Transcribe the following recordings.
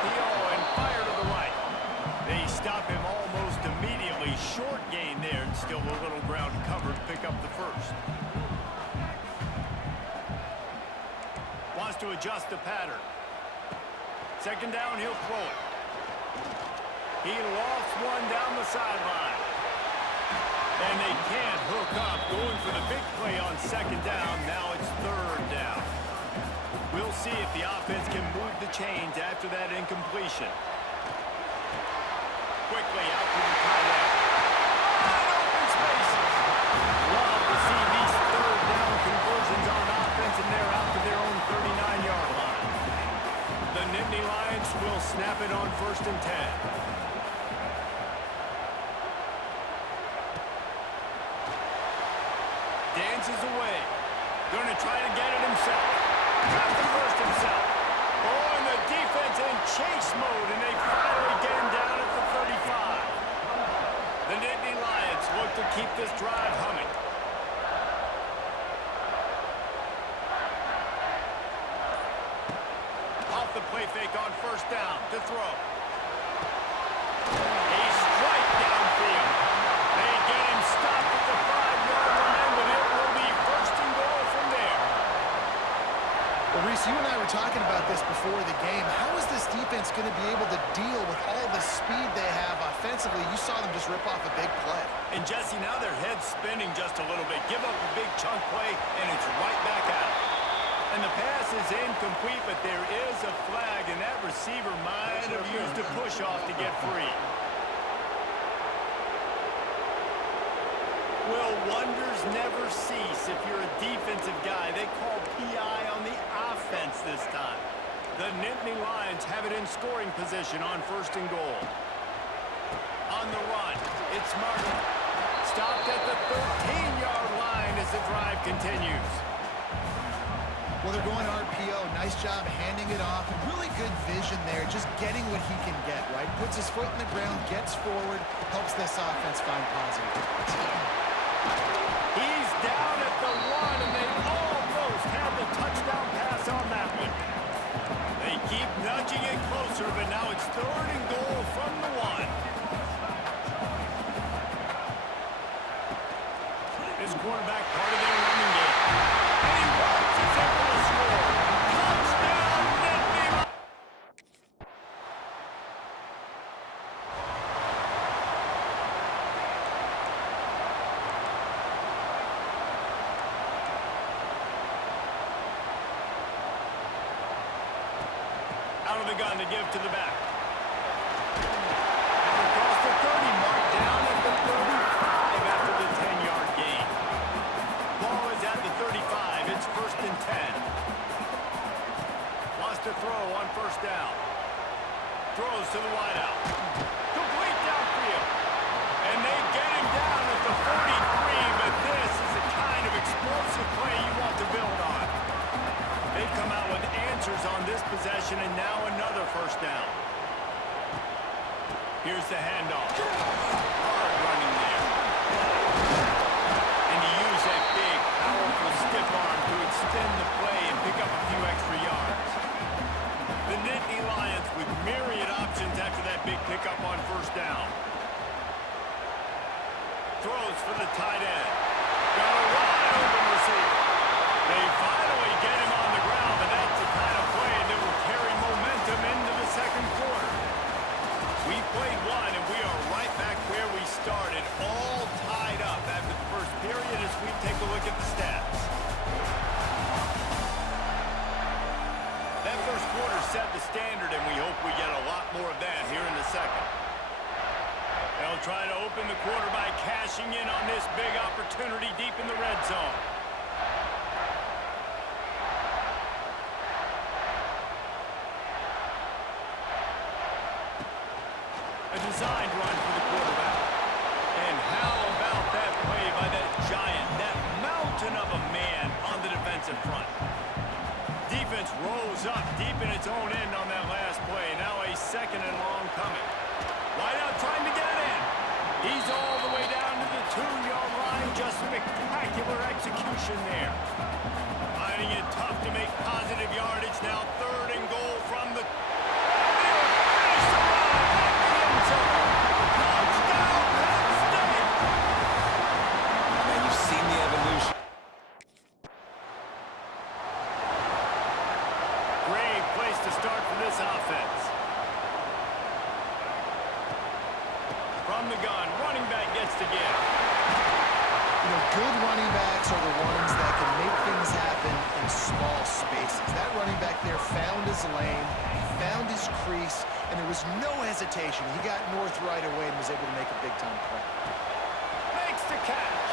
RPO and fire to the right. They stop him almost immediately. Short gain there and still a little ground covered to pick up the first. Wants to adjust the pattern. Second down, he'll throw it. He lofts one down the sideline. And they can't hook up. Going for the big play on second down. Now it's third down. We'll see if the offense can move the chains after that incompletion. Quickly out to the tight end. Wide open spaces. Love to see these third down conversions on offense, and they're out to their own 39-yard line. The Nittany Lions will snap it on 1st and 10. Dances away. Going to try to get it himself. Got the first himself. Oh, and the defense in chase mode, and they finally get him down at the 35. The Nittany Lions look to keep this drive humming. Off the play fake on 1st down to throw. A strike downfield. They get him stopped at the 5-yard line, but it will be 1st and goal from there. Well, Reese, you and I were talking about this before the game. How is this defense going to be able to deal with all the speed they have offensively? You saw them just rip off a big play. And Jesse, now their head's spinning just a little bit. Give up a big chunk play, and it's right back out. And the pass is incomplete, but there is a flag, and that receiver might have used a push-off to get free. Well, wonders never cease. If you're a defensive guy, they call PI on the offense this time. The Nittany Lions have it in scoring position on 1st and goal. On the run, it's Martin. Stopped at the 13-yard line as the drive continues. Well, they're going RPO. Nice job handing it off. And really good vision there, just getting what he can get, right? Puts his foot in the ground, gets forward, helps this offense find positive points. He's down at the 1, and they almost have the touchdown pass on that one. They keep nudging it closer, but now it's 3rd and goal from the 1. This quarterback part of their running game. And he runs his able to score. Touchdown, Nittany Lions. Out of the gun to give to the back. And across the 30, mark down at the 35 after the 10-yard gain. Ball is at the 35. It's 1st and 10. Wants to throw on 1st down. Throws to the wideout. Complete downfield. And they get him down at the 43, but this is the kind of explosive play you want to build on. They've come out with answers on this possession, and now another 1st down. Here's the handoff. Hard running there. And he used that big, powerful stiff arm to extend the play and pick up a few extra yards. The Nittany Lions with myriad options after that big pickup on 1st down. Throws for the tight end. Got a wide open receiver. They finally get him on the ground, but that's the kind of play that will carry momentum into the 2nd quarter. We played one, and we are right back where we started, all tied up after the 1st period as we take a look at the stats. That 1st quarter set the standard, and we hope we get a lot more of that here in the 2nd. They'll try to open the quarter by cashing in on this big opportunity deep in the red zone. A designed run for the quarterback. And how about that play by that giant, that mountain of a man on the defensive front? Defense rose up deep in its own end on that last play. Now a 2nd and long coming. Wideout trying to get it in. He's all the way down to the 2-yard line. Just spectacular execution there. Finding it tough to make positive yardage. Now 3rd and goal from the... place to start for this offense. From the gun, running back gets to give. You know, good running backs are the ones that can make things happen in small spaces. That running back there found his lane, he found his crease, and there was no hesitation. He got north right away and was able to make a big-time play. Makes the catch.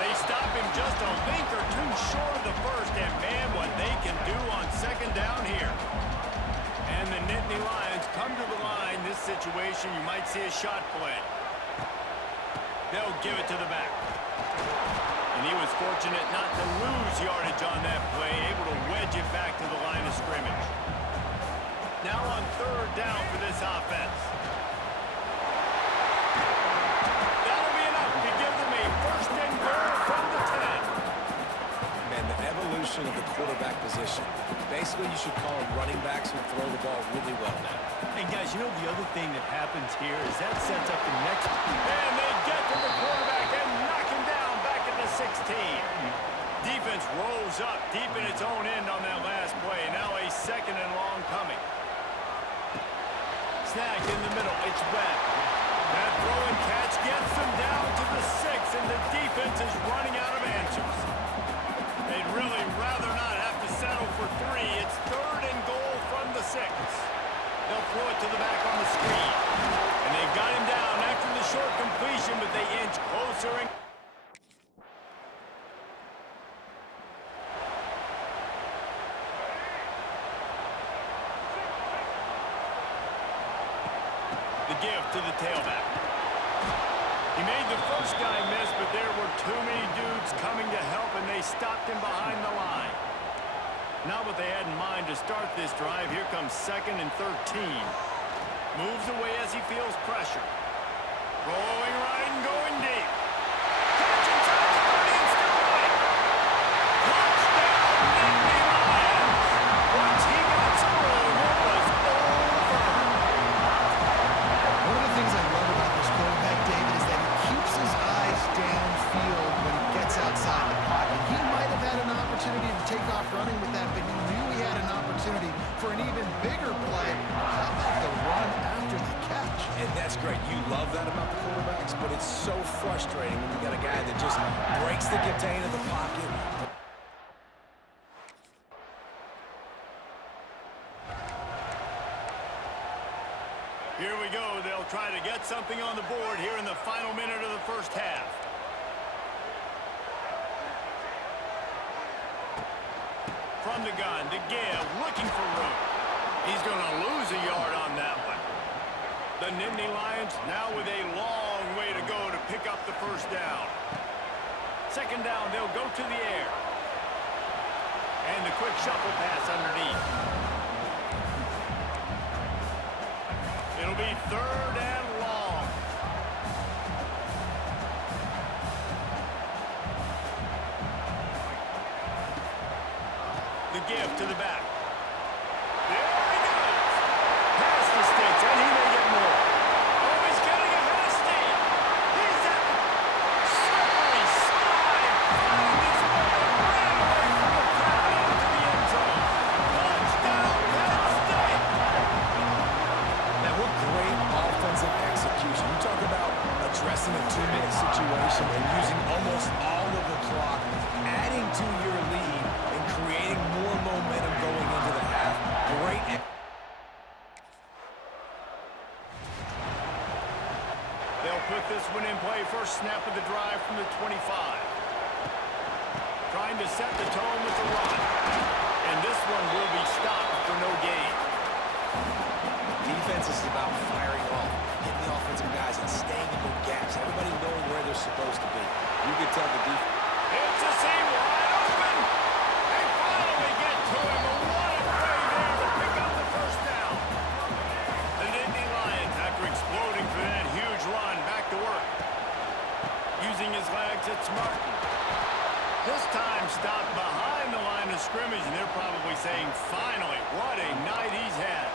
They stop him just a length or two short of the first, and man, what they can do on second down here. And the Nittany Lions come to the line. This situation, you might see a shot play. They'll give it to the back. And he was fortunate not to lose yardage on that play, able to wedge it back to the line of scrimmage. Now on third down for this offense. That'll be enough to give them a first and goal from the 10. Man, the evolution of the quarterback position. Basically, you should call them running backs who throw the ball really well now. And guys, you know the other thing that happens here is that sets up the next. And they get to the quarterback and knock him down back at the 16. Defense rolls up deep in its own end on that last play. Now a second and long coming. Snagged in the middle. It's Webb. That throw and catch gets them down to the 6, and the defense is running out of answers. They'd really rather not have to settle for 3. It's third and goal from the 6. They'll throw it to the back on the screen. And they've got him down after the short completion, but they inch closer and... The give to the tailback. He made the first guy miss, but there were too many dudes coming to help, and they stopped him behind the line. Not what they had in mind to start this drive. Here comes second and 13. Moves away as he feels pressure. Rolling right and going deep. Catch inside the 30 and still away. Touchdown, Nittany Lions. Once he got some room, it was over. One of the things I love about this quarterback, David, is that he keeps his eyes downfield when he gets outside the pocket. He might have had an opportunity to take off running with that, but he knew he had an opportunity for an even bigger play. How about the run after the catch? And that's great. You love that about the quarterbacks, but it's so frustrating when you got a guy that just breaks the contain of the pocket. Here we go. They'll try to get something on the board here in the final minute of the first half. From the gun, to give, looking for room. He's going to lose a yard on that one. The Nittany Lions now with a long way to go to pick up the first down. Second down, they'll go to the air. And the quick shuffle pass underneath. It'll be third and long. The give to the back. There he goes. Past the sticks, and he may get more. Oh, he's getting ahead of steam. He's at the slippery slide. Find his way. Ran away from the crowd into the end zone. Touchdown, Penn State. Now, what great offensive execution. You talk about addressing a 2-minute situation and using almost all of the clock, adding to your lead and creating more momentum going into the half. Great. They'll put this one in play. First snap of the drive from the 25. Trying to set the tone with the run. And this one will be stopped for no gain. Defense is about firing off, hitting the offensive guys and staying in their gaps. Everybody knowing where they're supposed to be. You can tell the defense. It's a seam wide open. They finally get to him. A wide play there to pick up the first down. The Nittany Lions, after exploding for that huge run, back to work. Using his legs, it's Martin. This time stopped behind the line of scrimmage, and they're probably saying, finally, what a night he's had.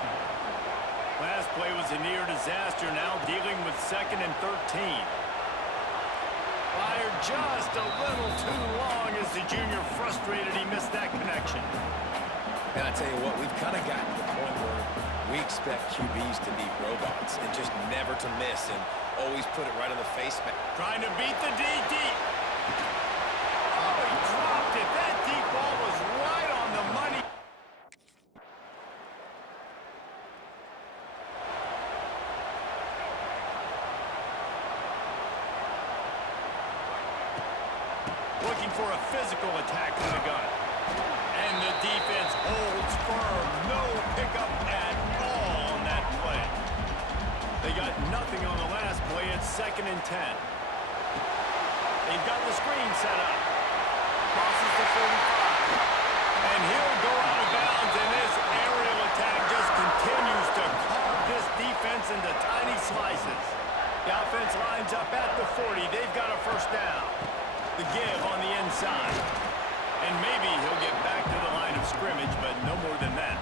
Last play was a near disaster, now dealing with second and 13. Fired just a little too long as the junior frustrated he missed that connection. And I tell you what, we've kind of gotten to the expect QBs to be robots and just never to miss and always put it right on the face mask. Trying to beat the DD. Oh, he dropped it. That deep ball was right on the money. Looking for a physical attack from the gun. And the defense holds firm. No pickup at all on that play. They got nothing on the last play. It's 2nd and 10. They've got the screen set up. Crosses the 45. And he'll go out of bounds, and this aerial attack just continues to carve this defense into tiny slices. The offense lines up at the 40. They've got a first down. The give on the inside. And maybe he'll get back to the line of scrimmage, but no more than that.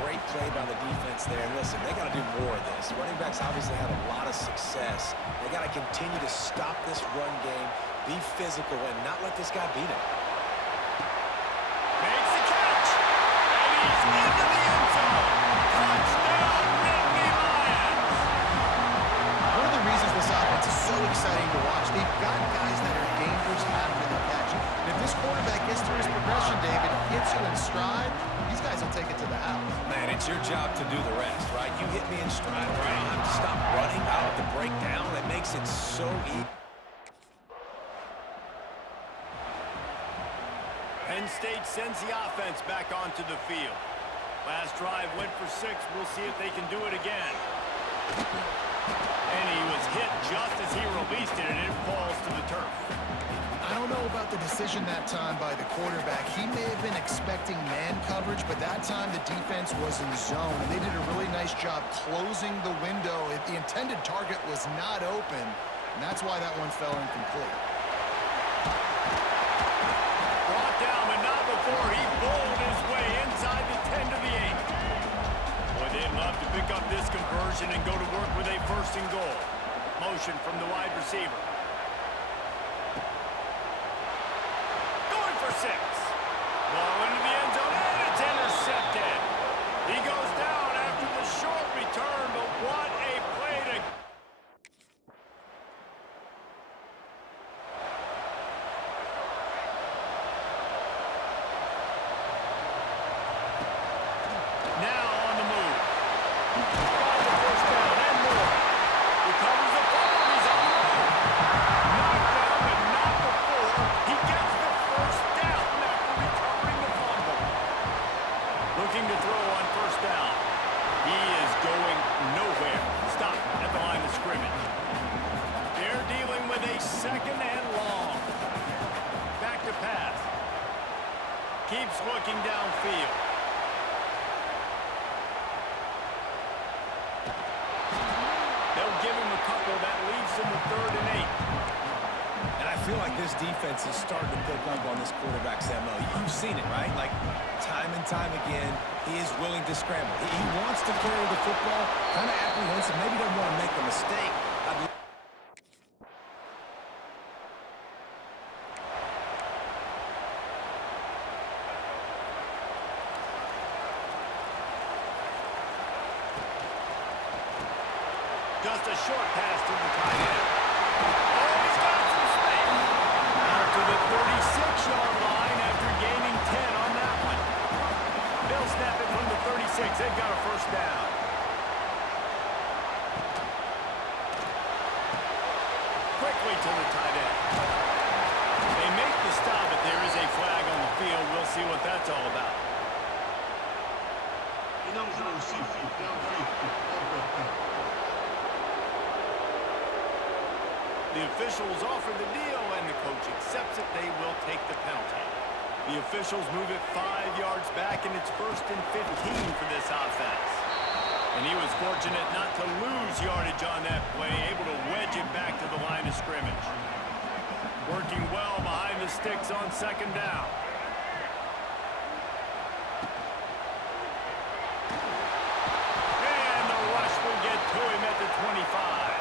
Great play by the defense there. And listen, they got to do more of this. Running backs obviously had a lot of success. They got to continue to stop this run game, be physical, and not let this guy beat him. Makes the catch. And he's into the end zone. Touchdown, Nittany Lions. One of the reasons this offense is so exciting to watch, they've got guys that are dangerous after the catch. And if this quarterback gets through his progression, David, hits you in stride, these guys will take it to the house. Man, it's your job to do the rest, right? You hit me in stride where I don't have to stop running. I don't have to break down. That makes it so easy. Penn State sends the offense back onto the field. Last drive went for 6. We'll see if they can do it again. And he was hit just as he released it, and it falls to the turf. I don't know about the decision that time by the quarterback. He may have been expecting man coverage, but that time the defense was in zone, and they did a really nice job closing the window. The intended target was not open, and that's why that one fell incomplete. Brought down, but not before he bowled his way inside the 10 to the 8. Boy, they'd love to pick up this conversion and go to work with a 1st and goal. Motion from the wide receiver. Going for 6. Ball into the end zone, and it's intercepted. He goes down after the short return, but what a play to... Now on the move. Got the first down and more. Recovers the ball. He's on the move. Knocked down, but not before. He gets the first down after recovering the fumble. Looking to throw on 1st down. He is going nowhere. Stop at the line of scrimmage. They're dealing with a 2nd and long. Back to pass. Keeps looking downfield. They'll give him a couple. That leaves him with 3rd and 8. And I feel like this defense is starting to pick up on this quarterback's MO. You've seen it, right? Like, time and time again, he is willing to scramble. He wants to carry the football, kind of apprehensive, maybe doesn't want to make a mistake. Just a short pass to the tight end. Oh, he's got some space. Out to the 36-yard line after gaining 10 on that one. They'll snap it from the 36. They've got a first down. Quickly to the tight end. They make the stop, but there is a flag on the field. We'll see what that's all about. The officials offer the deal, and the coach accepts it. They will take the penalty. The officials move it 5 yards back, and it's 1st and 15 for this offense. And he was fortunate not to lose yardage on that play, able to wedge it back to the line of scrimmage. Working well behind the sticks on 2nd down. And the rush will get to him at the 25.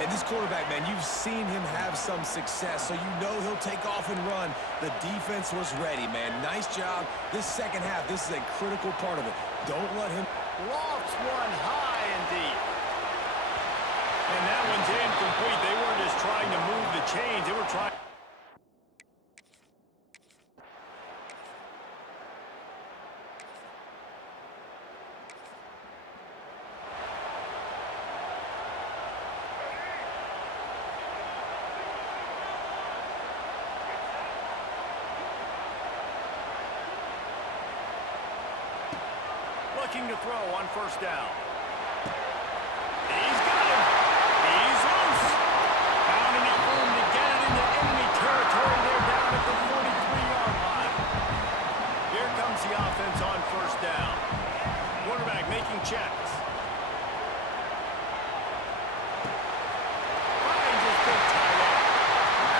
And This quarterback, man, you've seen him have some success, so you know he'll take off and run. The defense was ready, man. Nice job. This second half, this is a critical part of it. Don't let him... Lofts one high and deep. And that one's incomplete. They weren't just trying to move the chains. They were trying... Looking to throw on first down. He's got him. He's loose. Found enough room to get it into enemy territory. They're down at the 43-yard line. Here comes the offense on first down. Quarterback making checks. Finds his big tight end.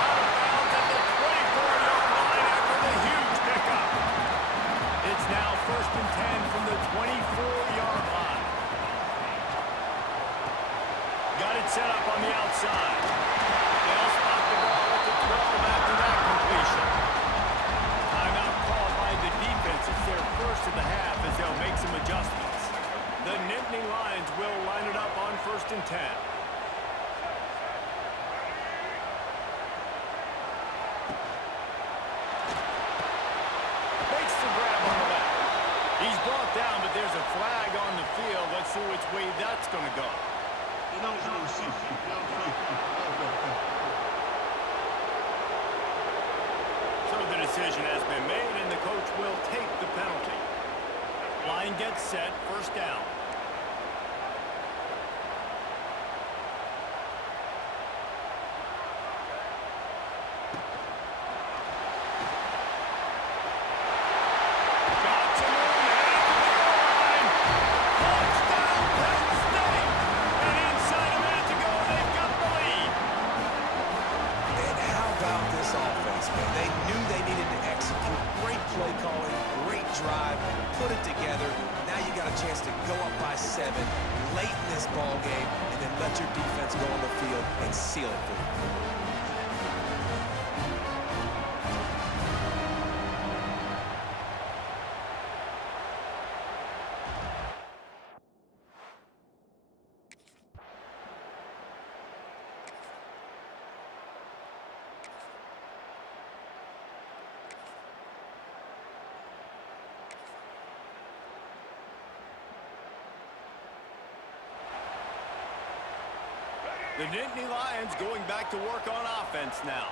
Out of bounds at the 24-yard line after the huge pickup. It's now first and 10 from the 24-yard line. Got it set up on the outside. They'll spot the ball at the 12 after that completion. Timeout called by the defense. It's their first of the half as they'll make some adjustments. The Nittany Lions will line it up on first and 10. Makes the grab on the left. He's brought down, but there's a flag on the field. Let's see which way that's going to go. So the decision has been made, and the coach will take the penalty. Line gets set, first down. Put it together. Now you got a chance to go up by 7 late in this ball game, and then let your defense go on the field and seal it for you. The Nittany Lions going back to work on offense now.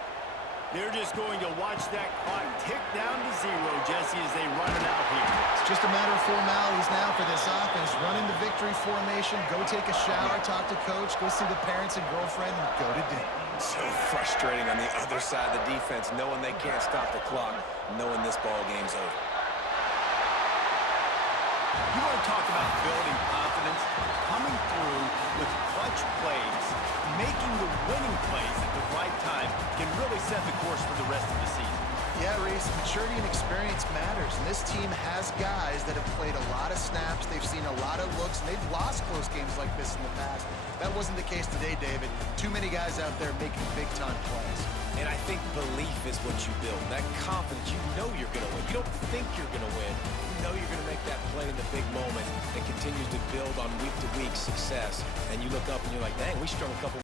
They're just going to watch that clock tick down to 0, Jesse, as they run it out here. It's just a matter of formalities now for this offense. Run into victory formation, go take a shower, talk to coach, go see the parents and girlfriend, and go to dinner. So frustrating on the other side of the defense, knowing they can't stop the clock, knowing this ball game's over. You want to talk about building confidence? Coming through with clutch plays, making the winning plays at the right time can really set the course for the rest of the season. Yeah, Reese, maturity and experience matters, and this team has guys that have played a lot of snaps. They've seen a lot of looks, and they've lost close games like this in the past. That wasn't the case today, David. Too many guys out there making big-time plays. And I think belief is what you build. That confidence, you know you're going to win. You don't think you're going to win. You know you're going to make that play in the big moment that continues to build on week-to-week success. And you look up and you're like, dang, we strung a couple